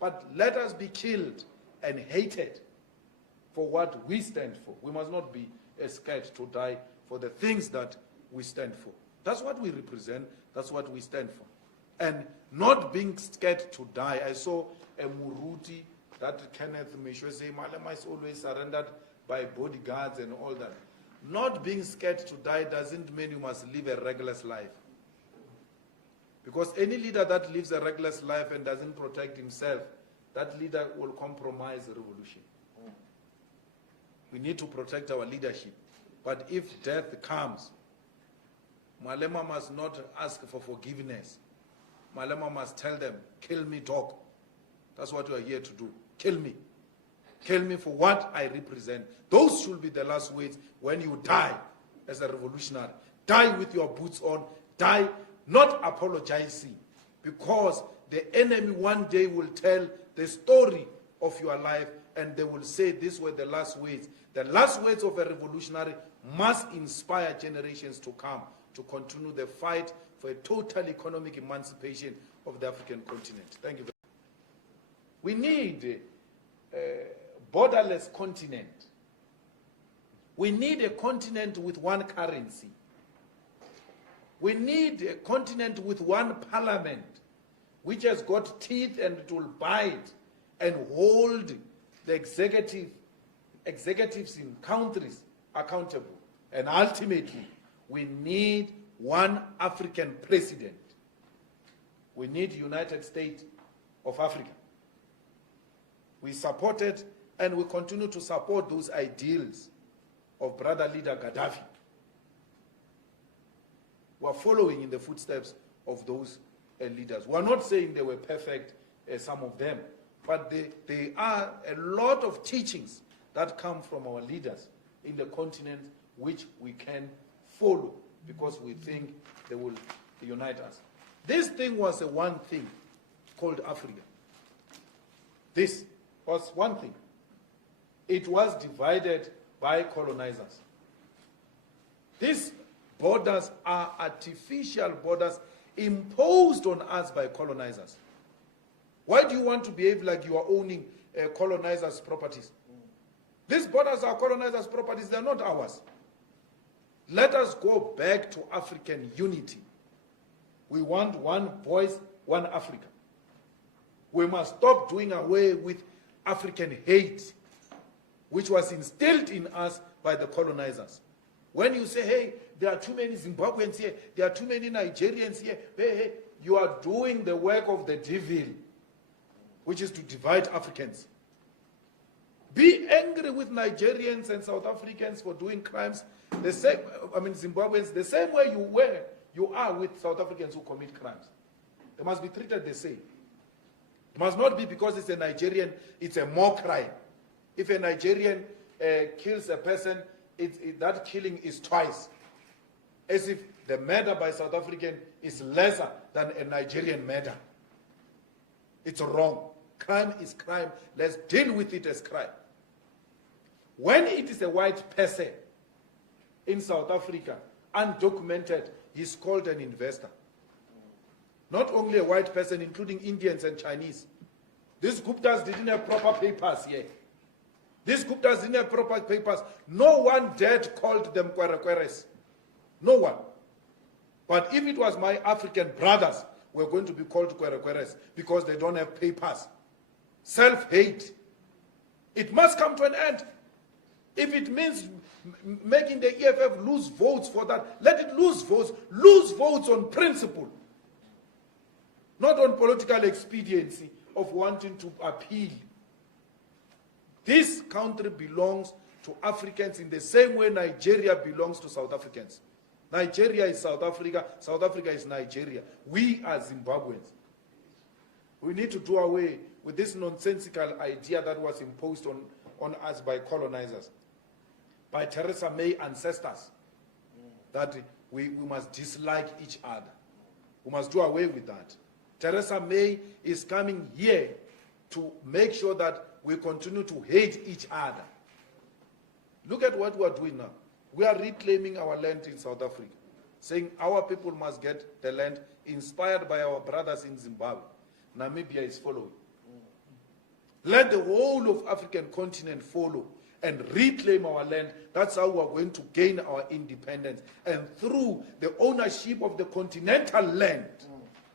But let us be killed and hated for what we stand for. We must not be scared to die for the things that we stand for. That's what we represent. That's what we stand for. And not being scared to die. I saw a Muruti that Kenneth Mishwe say, Malema is always surrendered by bodyguards and all that. Not being scared to die doesn't mean you must live a reckless life. Because any leader that lives a reckless life and doesn't protect himself, that leader will compromise the revolution. We need to protect our leadership. But if death comes, Malema must not ask for forgiveness. Malema must tell them, kill me, dog. That's what you are here to do. Kill me. Kill me for what I represent. Those should be the last words when you die as a revolutionary. Die with your boots on. Die not apologizing, because the enemy one day will tell the story of your life and they will say these were the last words. The last words of a revolutionary must inspire generations to come to continue the fight for a total economic emancipation of the African continent. Thank you very much. We need a borderless continent. We need a continent with one currency. We need a continent with one parliament, which has got teeth and it will bite and hold the executives in countries accountable. And ultimately, we need one African president. We need United States of Africa. We supported and we continue to support those ideals of brother leader Gaddafi. We are following in the footsteps of those leaders. We are not saying they were perfect, some of them, but there are a lot of teachings that come from our leaders in the continent which we can follow because we think they will unite us. This thing was a one thing called Africa. This was one thing. It was divided by colonizers. These borders are artificial borders imposed on us by colonizers. Why do you want to behave like you are owning colonizers' properties? These borders are colonizers' properties, they are not ours. Let us go back to African unity. We want one voice, one Africa. We must stop doing away with African hate, which was instilled in us by the colonizers. When you say, hey, there are too many Zimbabweans here, there are too many Nigerians here, hey, you are doing the work of the devil, which is to divide Africans. Be angry with Nigerians and South Africans for doing crimes, the same, Zimbabweans, the same way you are with South Africans who commit crimes. They must be treated the same. It must not be because it's a Nigerian, it's a more crime. If a Nigerian kills a person, that killing is twice. As if the murder by South African is lesser than a Nigerian murder. It's wrong. Crime is crime. Let's deal with it as crime. When it is a white person in South Africa, undocumented, he's called an investor. Not only a white person, including Indians and Chinese. These Guptas didn't have proper papers here. These Guptas didn't have proper papers. No one dared called them Kwerekweres. No one. But if it was my African brothers, we're going to be called Kwerekweres because they don't have papers. Self-hate. It must come to an end. If it means making the EFF lose votes for that, let it lose votes. Lose votes on principle. Not on political expediency of wanting to appeal. This country belongs to Africans in the same way Nigeria belongs to South Africans. Nigeria is South Africa, South Africa is Nigeria. We are Zimbabweans. We need to do away with this nonsensical idea that was imposed on us by colonizers, by Theresa May ancestors, that we must dislike each other. We must do away with that. Theresa May is coming here to make sure that we continue to hate each other. Look at what we are doing now. We are reclaiming our land in South Africa, saying our people must get the land inspired by our brothers in Zimbabwe. Namibia is following. Let the whole of African continent follow and reclaim our land. That's how we are going to gain our independence. And through the ownership of the continental land,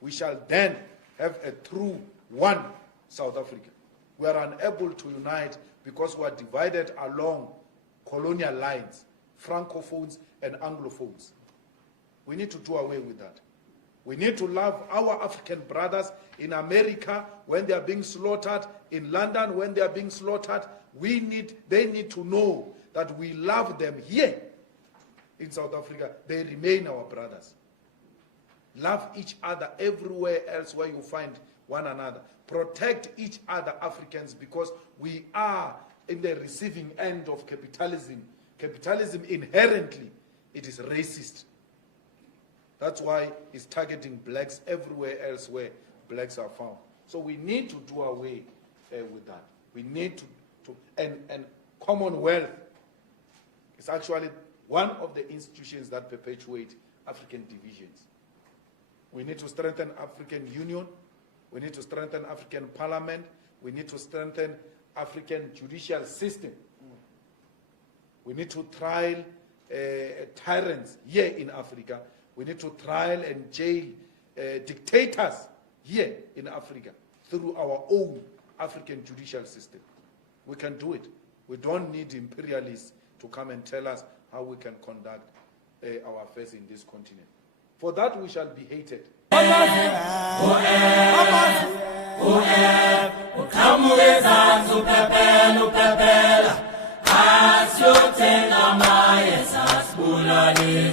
we shall then have a true one South Africa. We are unable to unite because we are divided along colonial lines, Francophones and Anglophones. We need to do away with that. We need to love our African brothers in America when they are being slaughtered, in London when they are being slaughtered. They need to know that we love them here in South Africa, they remain our brothers. Love each other everywhere else where you find one another. Protect each other, Africans, because we are in the receiving end of capitalism. Capitalism inherently, it is racist. That's why it's targeting blacks everywhere else where blacks are found. So we need to do away with that. We need to and Commonwealth is actually one of the institutions that perpetuate African divisions. We need to strengthen African Union. We need to strengthen African Parliament. We need to strengthen African judicial system. We need to trial tyrants here in Africa. We need to trial and jail dictators here in Africa through our own African judicial system. We can do it. We don't need imperialists to come and tell us how we can conduct our affairs in this continent. For that we shall be hated. Ukamu ezanzu pepe,